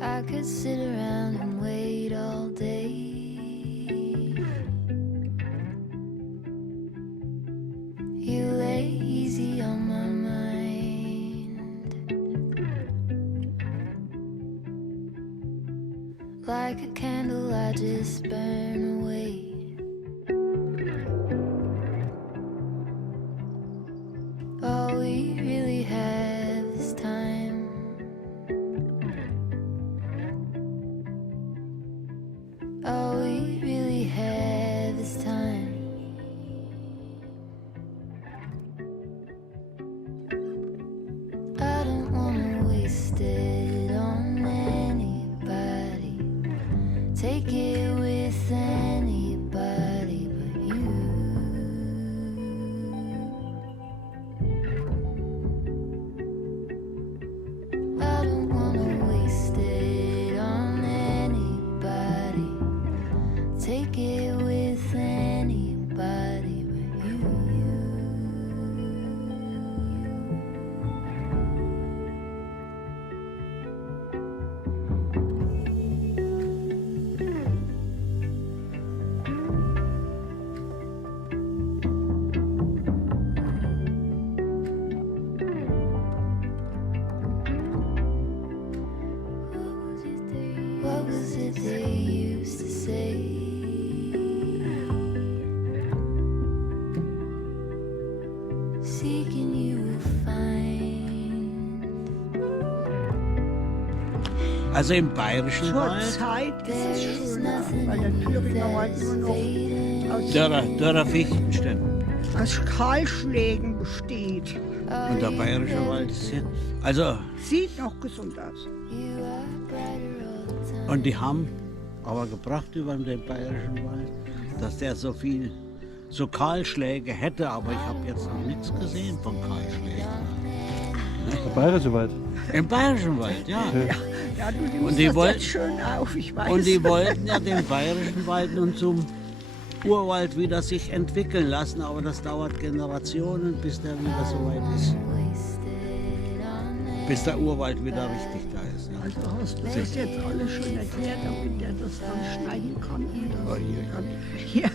I could sit around and wait all day. You lay easy on my mind, like a candle I just burn away. All we really have is time. All we really have is time. I don't wanna waste it on anybody. Take it with anybody but you. I don't wanna waste it on anybody. Take it with anybody but you. What was it they used to say? Seeking you will find. Also im Bayerischen Zur Wald, Zeit ist es schöner, weil der Thüringer Wald nur noch dürrer Fichtenstämme. aus Kahlschlägen besteht. Und der Bayerische Wald ist hier. Also, Sieht noch gesund aus. You are brighter all the time. und die haben aber gebracht über den Bayerischen Wald, dass der so viel, so Kahlschläge hätte, aber ich habe jetzt noch nichts gesehen von Kahlschlägen. Der Bayerische Wald. Im Bayerischen Wald, ja. Ja, du Und nimmst die das wollten- jetzt schön auf, ich weiß. Und die wollten ja den Bayerischen Wald nun zum Urwald wieder sich entwickeln lassen, aber das dauert Generationen, bis der wieder so weit ist. Bis der Urwald wieder richtig da ist. Ja. Also hast du das jetzt alles schon erklärt, damit der das dann schneiden kann. Und das Oh je. dann hier